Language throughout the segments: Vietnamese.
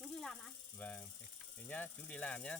Chú đi làm à? Vâng, thế nhá, chú đi làm nhá.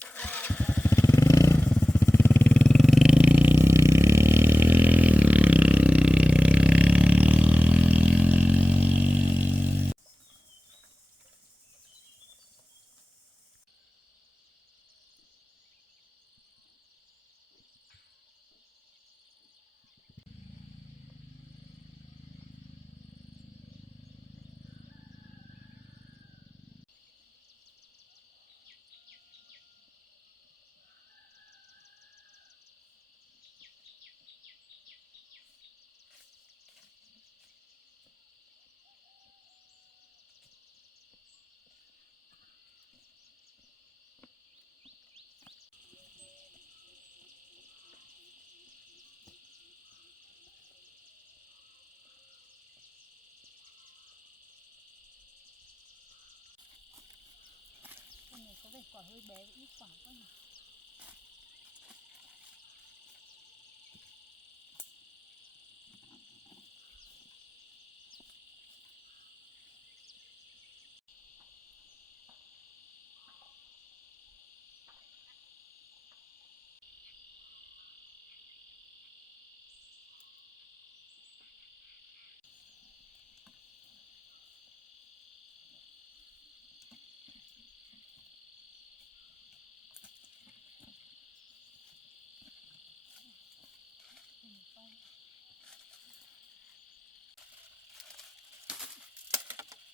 Con này có vẻ quả hơi bé, ít quả quá nhỉ.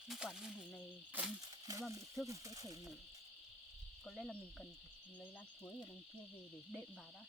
Những quả như thế này nếu mà bị thương thì sẽ thể nhổ. Có lẽ là mình cần phải lấy lá chuối ở đằng kia về để đệm vào đã.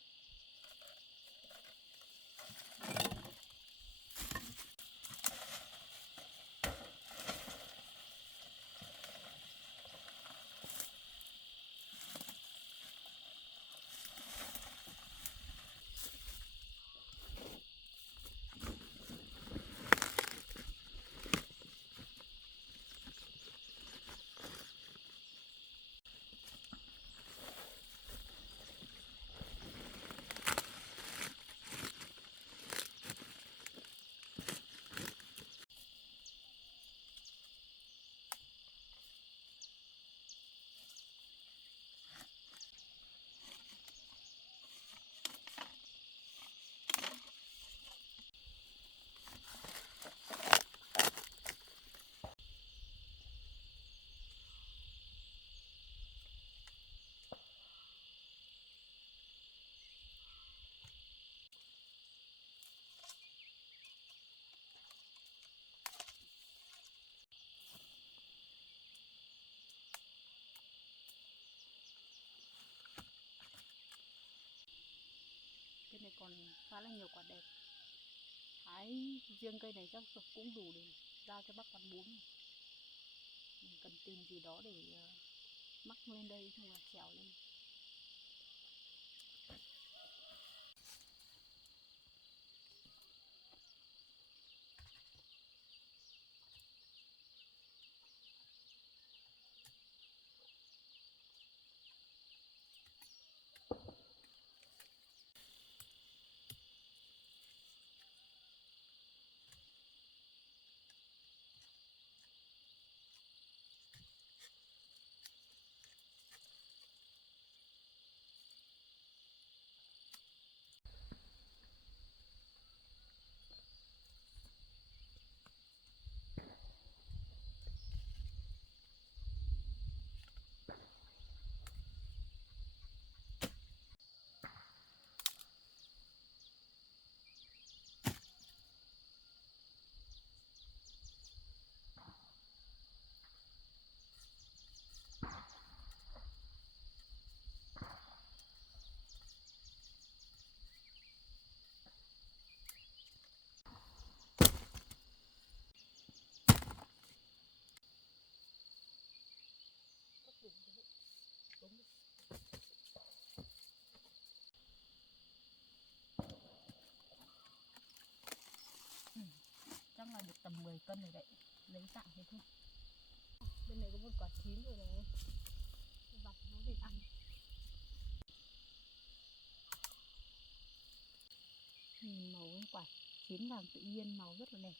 Cây này còn khá là nhiều quả đẹp. Hái riêng cây này chắc cũng đủ để ra cho bác quán bún. Mình cần tìm gì đó để mắc lên đây xong là trèo lên. Chắc là được tầm 10 cân rồi đấy. Lấy tạm thế thôi. Bên này có một quả chín rồi này. Vặt nó về ăn. Màu cái quả chín vàng tự nhiên, màu rất là đẹp.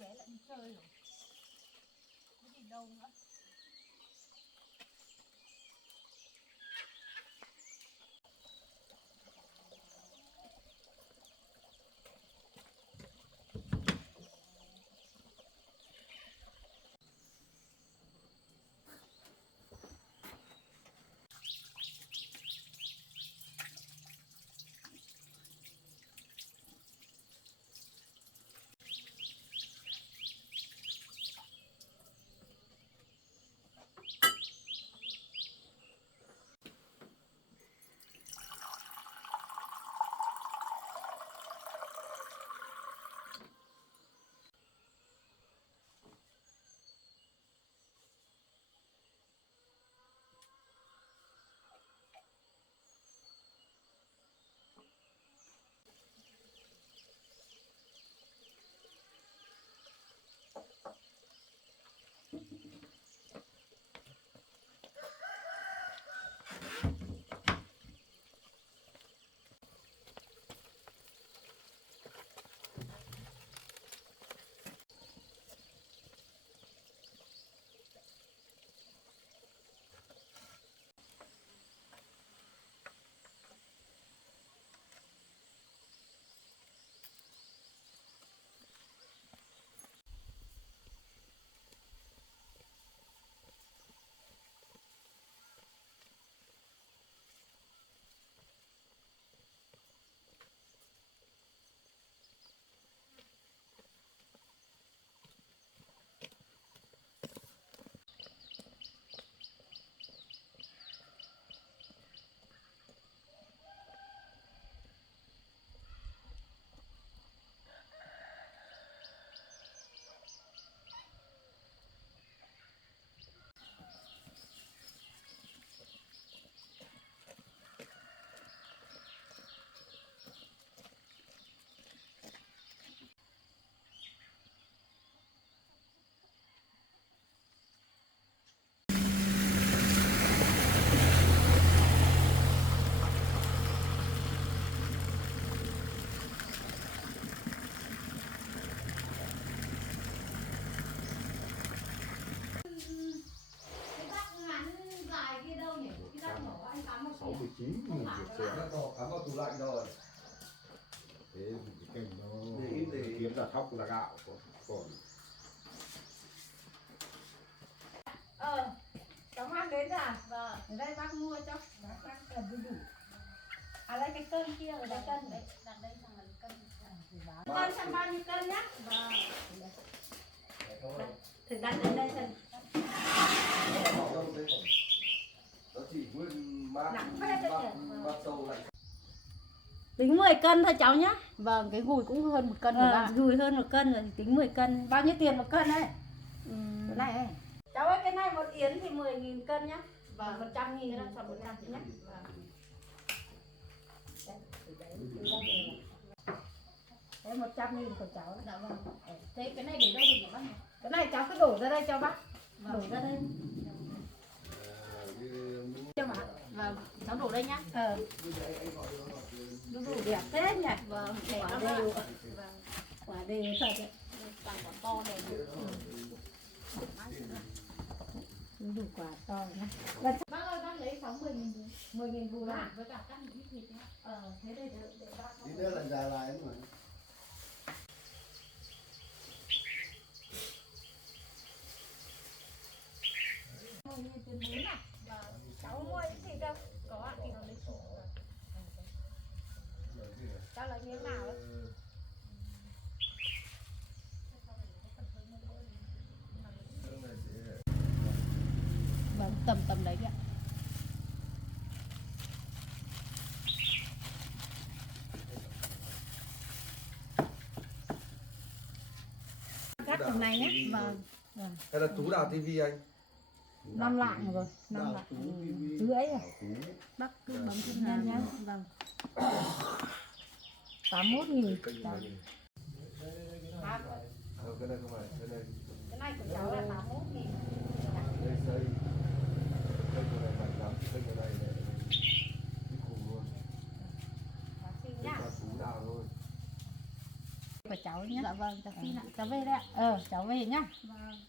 bé lại đi chơi rồi. Có gì đâu nữa. $69.000 một xe. Cắm vào tủ lạnh rồi. Thế thì cái cành nó Để kiếm là thóc là gạo còn Cháu mang đến à? Vâng. Ở đây bác mua cho. Bác cần đủ. À lấy cái cân kia ở đây cân đấy. Đặt đây sang là cân. Cân xem bao nhiêu cân nhá? Vâng. Thử đặt lên đây xem. Nó chỉ nguyên mát sâu lại. Tính 10 cân thôi cháu nhá. Vâng, cái gùi cũng hơn 1 cân rồi bạn. Gùi hơn 1 cân rồi tính 10 cân. Bao nhiêu tiền 1 cân đấy? Cái này ấy. Cháu ơi, cái này 1 yến thì 10.000 cân nhá. Vâng, 100.000 là chọn 100 nhá. Đấy 100.000 của cháu. Dạ vâng. Thế cái này để đâu được bác nhỉ? Cái này cháu cứ đổ ra đây cho bác. Đổ ra đây. Cho bác. Vâng, cháu đổ đây nhá. Nó đủ đẹp thế nhỉ? Vâng, Quả quả đều. đều. Quả đều thật đấy. Toàn quả to này. Nó đủ quả to nhá. Bác ơi, bác lấy 60.000 10.000 bù lại với cả cắt một ít thịt nhá. Thế đây để bác. Tí nữa là già lại mà. Tiền bún à? Cháu mua cái thịt đâu? Có ạ, thì nó lấy chủ. Cháu lấy miếng nào ấy? Vâng, tầm đấy ạ. Cắt tầm này nhé. Vâng. Hay là Tú Đào TV anh? 5 lạng rồi. 5 lạng. Rưỡi à? Bác cứ bấm trên Nha này nhá. Vâng. 81.000. Cái này không phải, cái này. Cái này của cháu là 81.000. Đây xây. Cây cái này mạnh lắm, cây cái này này. Đi khủng luôn. Xin Đây nhá. là Tú Đào thôi. Của cháu cháu nhé. Dạ vâng, cháu xin ạ. Cháu về đây ạ. Cháu về nhá. Vâng.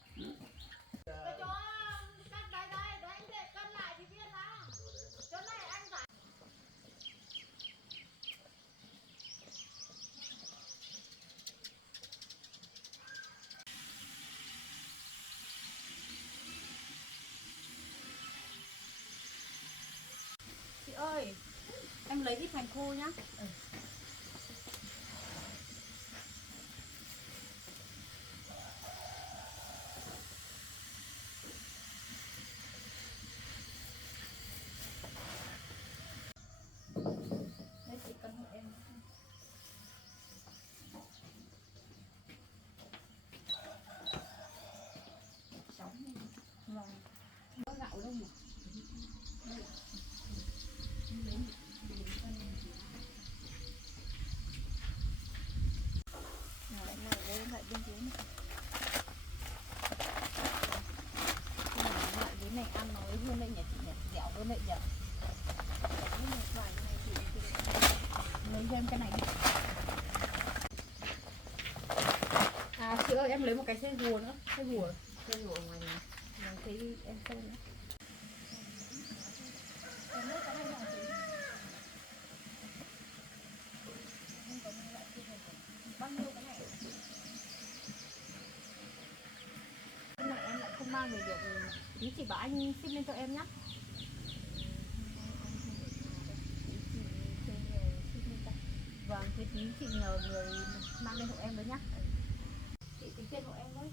Chị ơi, em lấy ít hành khô nhá. Đây chị cân hộ em. Vâng. Có gạo đâu nhỉ? Rồi, lại bên dưới này. Lại dưới này ăn nó ấy hơn đây nhỉ chị nhỉ? Dẻo hơn đây nhỉ? Lấy cho em cái này đi. À chị ơi, em lấy một cái xe rùa nữa. Xe rùa ngoài này. Vâng, thế đi, em xem nữa. Em lấy cái này nha chị. Bao nhiêu cái này? Cái này em lại không mang về được. Tí chị bảo anh ship lên cho em nhé. Vâng, thế tí chị nhờ người mang lên hộ em với nhá. Chị tính tiền hộ em với.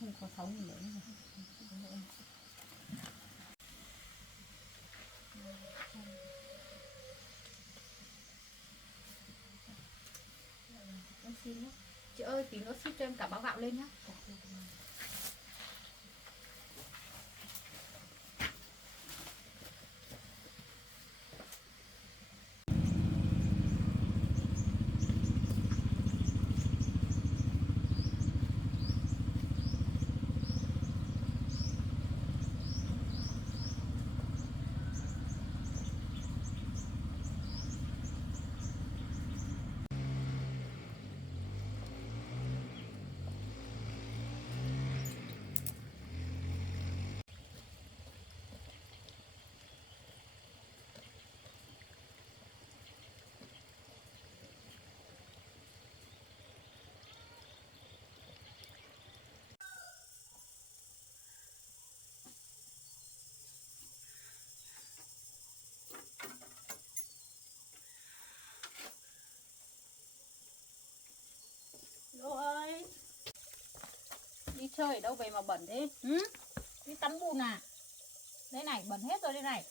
Không có 6.000 nữa rồi. Em xin nhé. Chị ơi, tí nữa ship cho em cả bao gạo lên nhé. Lô ơi, đi chơi ở đâu về mà bẩn thế? Đi tắm bùn à? Đây này, bẩn hết rồi đây này.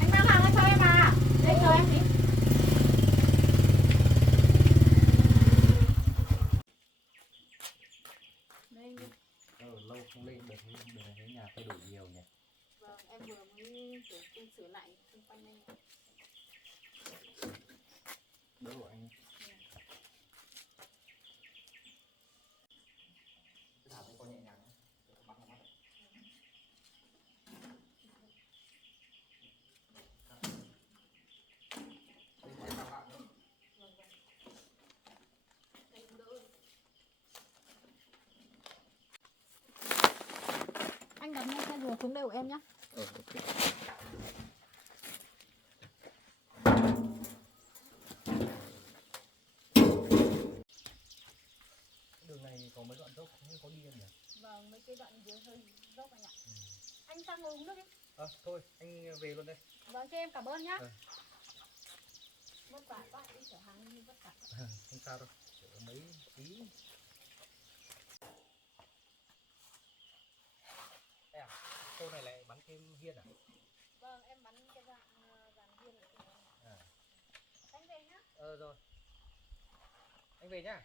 Anh mang hàng cho em à? Đây chờ em tí. Đây. Lâu không lên được, cái nhà thay đổi nhiều nhỉ. Vâng, em vừa mới kiểu tu sửa lại xung quanh đây. Đỡ của anh. Cái thảo có nhẹ nhàng nhé. Bắn vào mắt. Anh đặt ngay xe rùa xuống đây của em nhé. Đường này có mấy đoạn dốc không có điên nhỉ? Vâng, mấy cái đoạn dưới hơi dốc anh ạ. Anh sang ngồi uống nước đi. Thôi anh về luôn đây. Vâng, cho em cảm ơn nhá. Ừ. Vất vả quá, đi chở hàng như vất vả. Không sao đâu, chỉ có mấy tí. Đây à, câu này lại bắn thêm hiên à? Vâng, em bắn cái dàn viên ở trên đó. À. Anh về nhá. Rồi. Anh về nhá.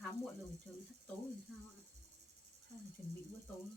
khám muộn rồi trời sắp tối rồi sao ạ? Sao phải chuẩn bị bữa tối?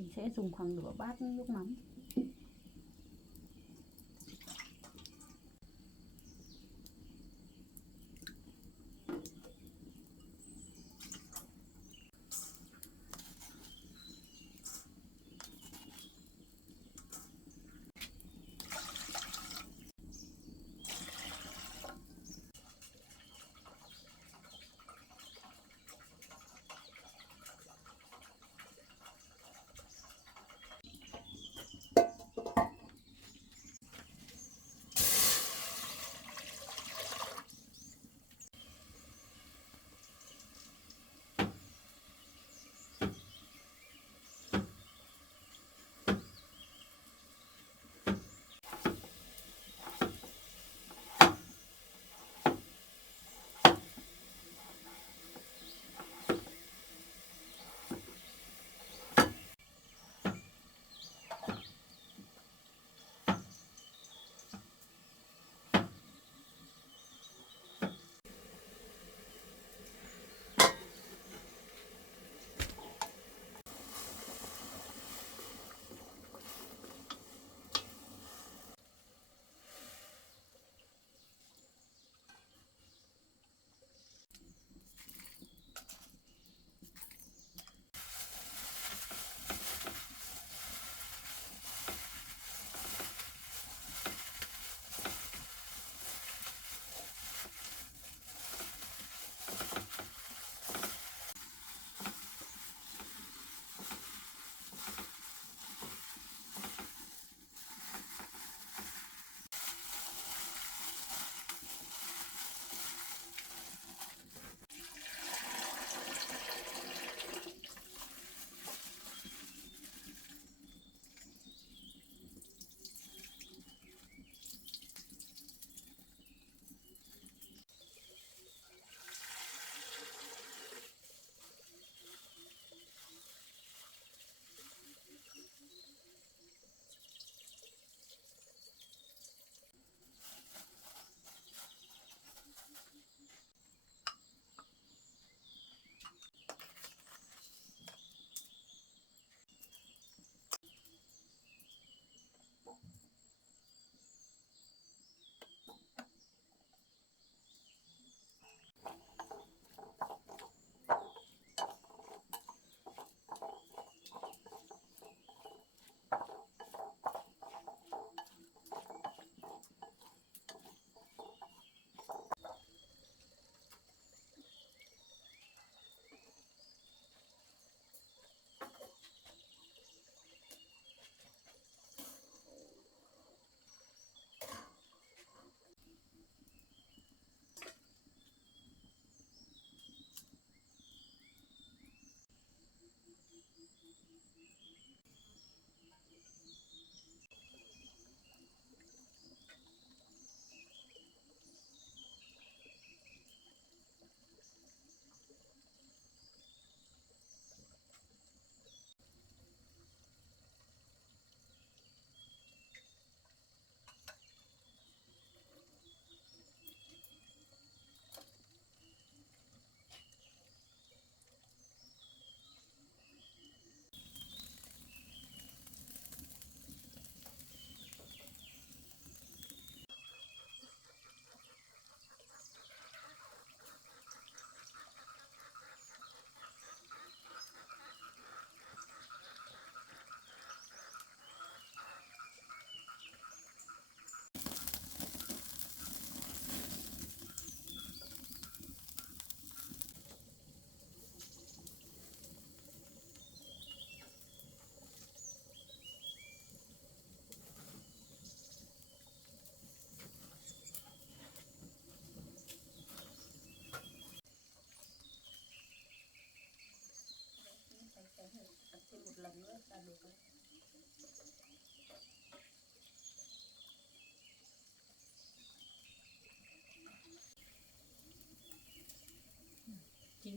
Mình sẽ dùng khoảng nửa bát nước mắm.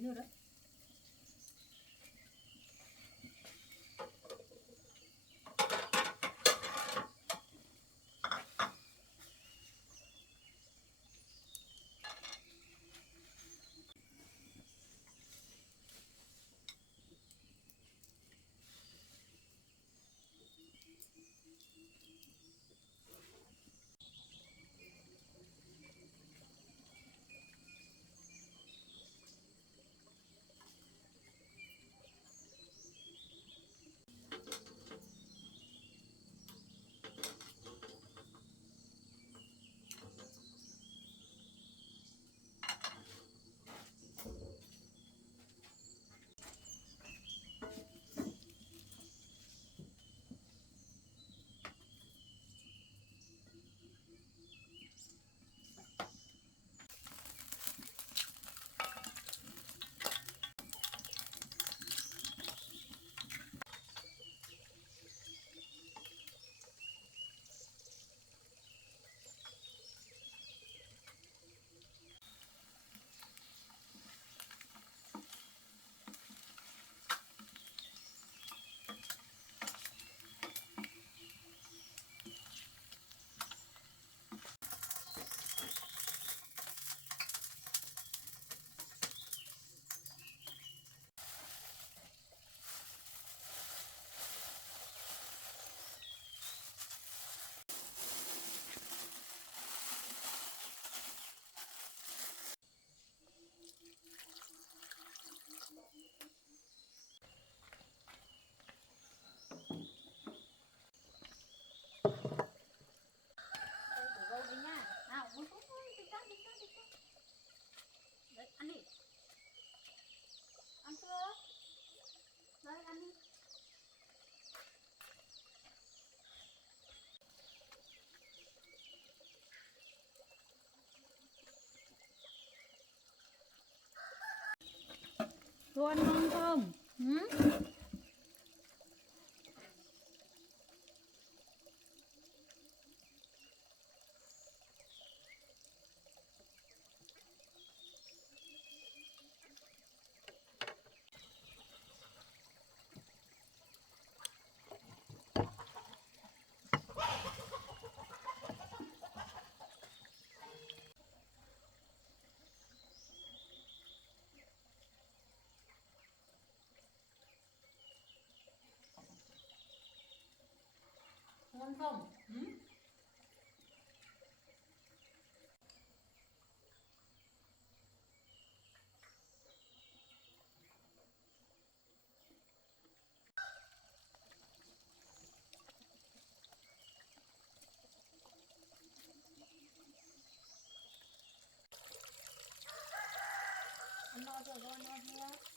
nữa đấy. Đấy, ăn đi. Ăn chưa? Đấy, ăn đi. Đồ ăn ngon không? Ừ? Ngon không? Ừ? Ăn no chưa? Ăn no chưa?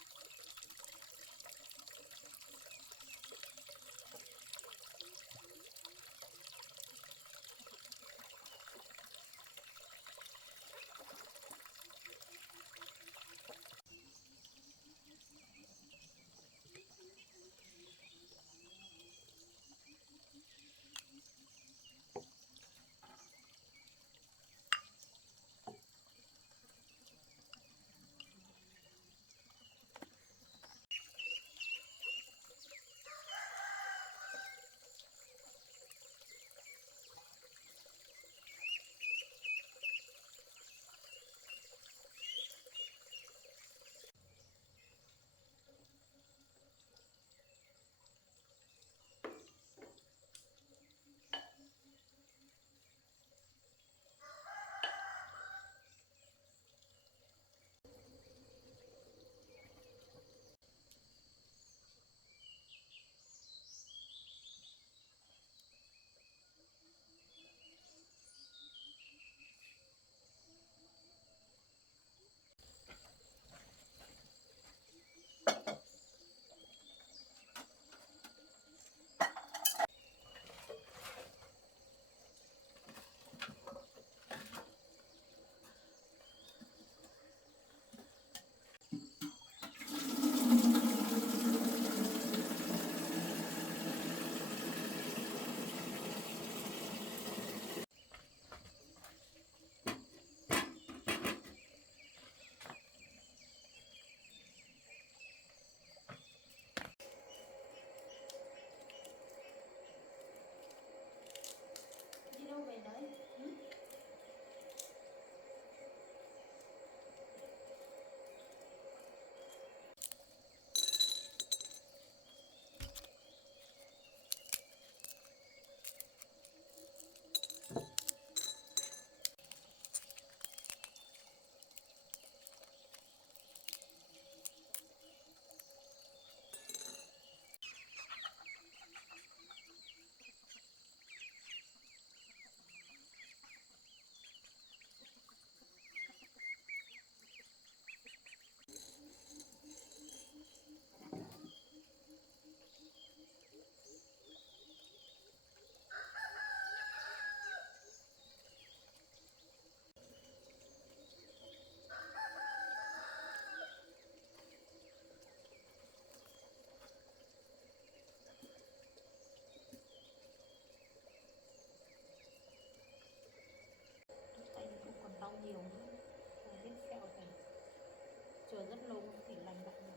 lâu nó có thể lành lại được.